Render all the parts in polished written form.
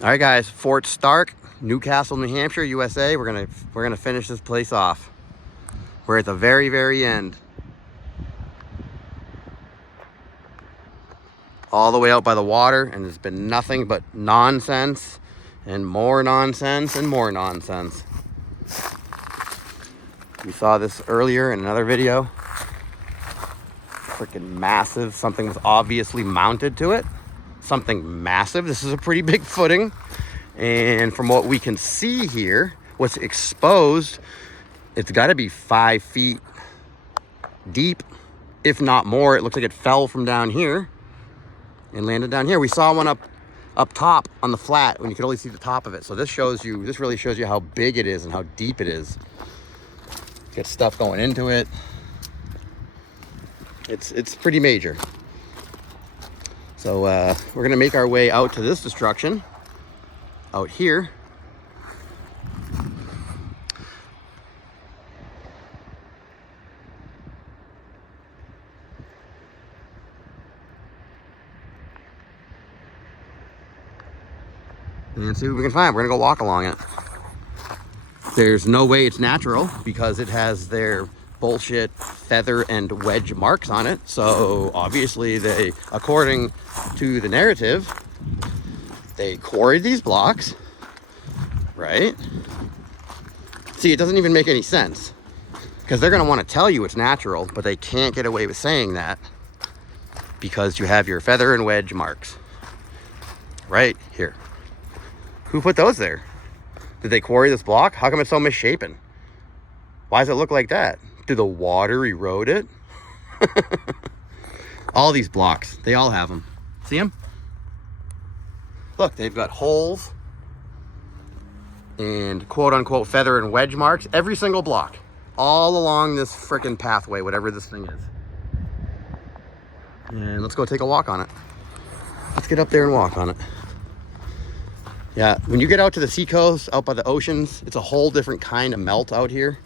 All right, guys, Fort Stark, Newcastle, New Hampshire, USA. We're gonna finish this place off. We're at the very, very end. All the way out by the water, and there's been nothing but nonsense and more nonsense and more nonsense. We saw this earlier in another video. Freaking massive. Something was obviously mounted to it. Something massive. This is a pretty big footing. And from what we can see here, what's exposed, it's got to be 5 feet deep, if not more. It looks like it fell from down here and landed down here. We saw one up top on the flat when you could only see the top of it. So this really shows you how big it is and how deep it is. Get stuff going into it. It's pretty major. So we're gonna make our way out to this destruction out here. And see what we can find. We're gonna go walk along it. There's no way it's natural because it has their bullshit feather and wedge marks on it. So obviously they, according to the narrative, they quarried these blocks, right? See, it doesn't even make any sense because they're gonna wanna tell you it's natural, but they can't get away with saying that because you have your feather and wedge marks right here. Who put those there? Did they quarry this block? How come it's so misshapen? Why does it look like that? Did the water erode it? All these blocks, they all have them. See them? Look, they've got holes and quote unquote feather and wedge marks. Every single block, all along this frickin' pathway, whatever this thing is. And let's go take a walk on it. Let's get up there and walk on it. Yeah, when you get out to the seacoast, out by the oceans, it's a whole different kind of melt out here.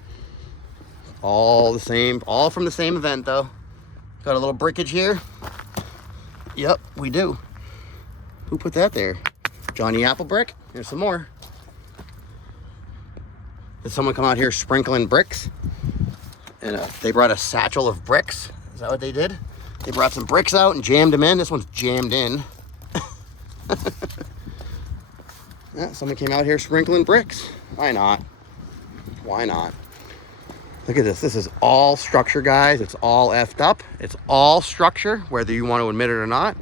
All the same, all from the same event though. Got a little brickage here. Yep, we do. Who put that there? Johnny Applebrick. Here's some more. Did someone come out here sprinkling bricks? And they brought a satchel of bricks. Is that what they did? They brought some bricks out and jammed them in. This one's jammed in. Yeah, someone came out here sprinkling bricks. Why not? Why not? Look at this. This is all structure, guys. It's all effed up. It's all structure, whether you want to admit it or not.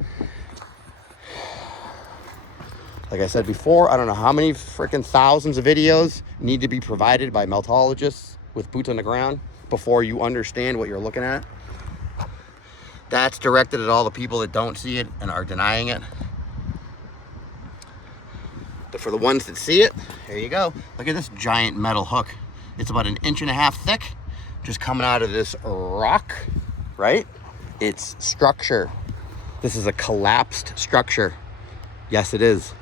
Like I said before, I don't know how many freaking thousands of videos need to be provided by meltologists with boots on the ground before you understand what you're looking at. That's directed at all the people that don't see it and are denying it. But for the ones that see it, here you go. Look at this giant metal hook. It's about 1.5 inches thick, just coming out of this rock, right? It's structure. This is a collapsed structure. Yes, it is.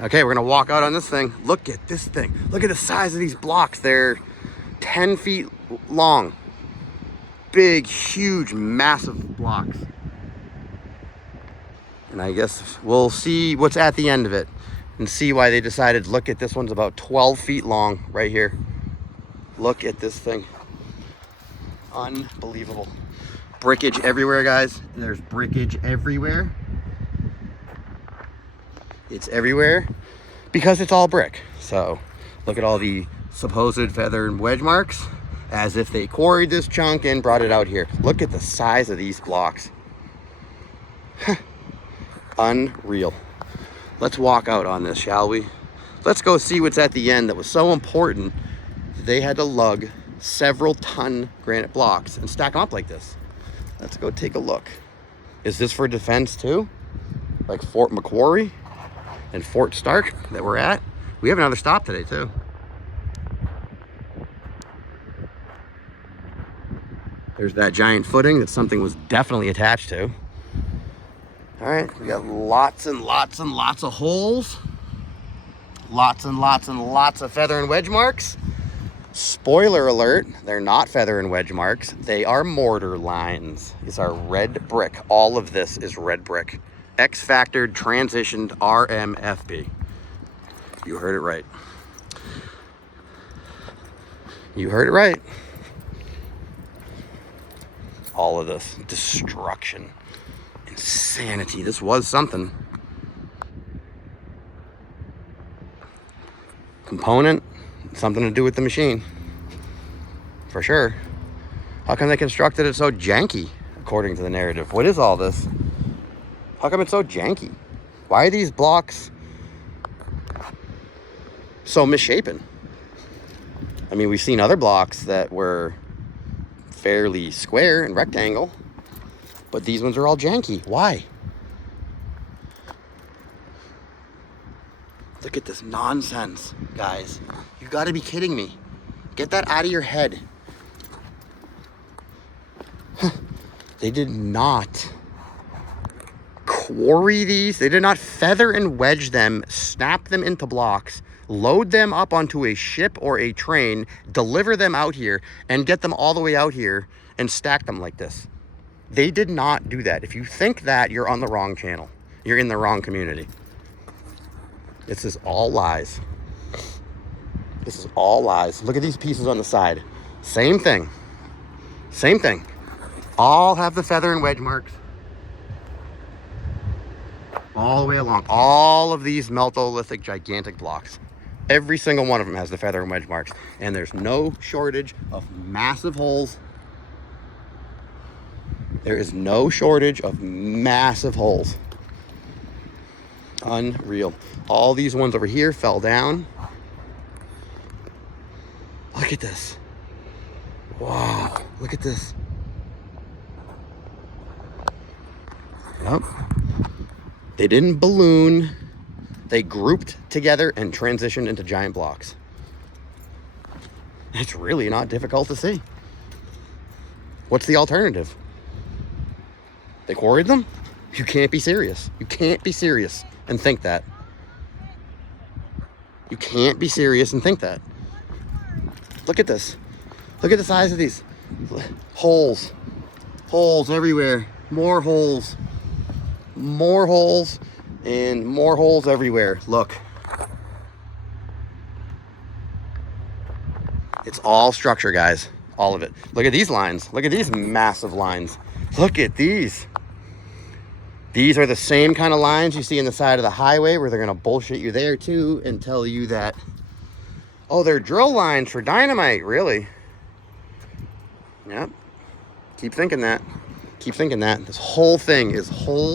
Okay, we're gonna walk out on this thing. Look at this thing. Look at the size of these blocks. They're 10 feet long. Big, huge, massive blocks. And I guess we'll see what's at the end of it and see why they decided, look at this one's about 12 feet long right here. Look at this thing. Unbelievable. Brickage everywhere, guys. There's brickage everywhere. It's everywhere because it's all brick. So look at all the supposed feather and wedge marks as if they quarried this chunk and brought it out here. Look at the size of these blocks. Unreal. Let's walk out on this, shall we? Let's go see what's at the end that was so important that they had to lug several ton granite blocks and stack them up like this. Let's go take a look. Is this for defense too? Like Fort Macquarie and Fort Stark that we're at? We have another stop today too. There's that giant footing that something was definitely attached to. All right, we got lots and lots and lots of holes. Lots and lots and lots of feather and wedge marks. Spoiler alert, they're not feather and wedge marks. They are mortar lines. These are red brick. All of this is red brick. X-factored transitioned RMFB. You heard it right. You heard it right. All of this destruction, insanity. This was something. Component, something to do with the machine, for sure. How come they constructed it so janky, according to the narrative? What is all this? How come it's so janky? Why are these blocks so misshapen? I mean, we've seen other blocks that were fairly square and rectangle, but these ones are all janky. Why? Look at this nonsense, guys. You gotta be kidding me. Get that out of your head. They did not quarry these. They did not feather and wedge them, snap them into blocks, load them up onto a ship or a train, deliver them out here, and get them all the way out here and stack them like this. They did not do that. If you think that, you're on the wrong channel. You're in the wrong community. This is all lies. This is all lies. Look at these pieces on the side. Same thing. Same thing. All have the feather and wedge marks. All the way along. All of these meltolithic gigantic blocks. Every single one of them has the feather and wedge marks. And there's no shortage of massive holes. There is no shortage of massive holes. Unreal. All these ones over here fell down. Look at this. Wow. Look at this. Yep. They didn't balloon. They grouped together and transitioned into giant blocks. It's really not difficult to see. What's the alternative? They quarried them? You can't be serious. You can't be serious and think that. You can't be serious and think that. Look at this. Look at the size of these. Holes. Holes everywhere. More holes. More holes. And more holes everywhere. Look. It's all structure, guys. All of it. Look at these lines. Look at these massive lines. Look at these. These are the same kind of lines you see in the side of the highway where they're going to bullshit you there too and tell you that, oh, they're drill lines for dynamite. Really? Yep. Keep thinking that. Keep thinking that. This whole thing is whole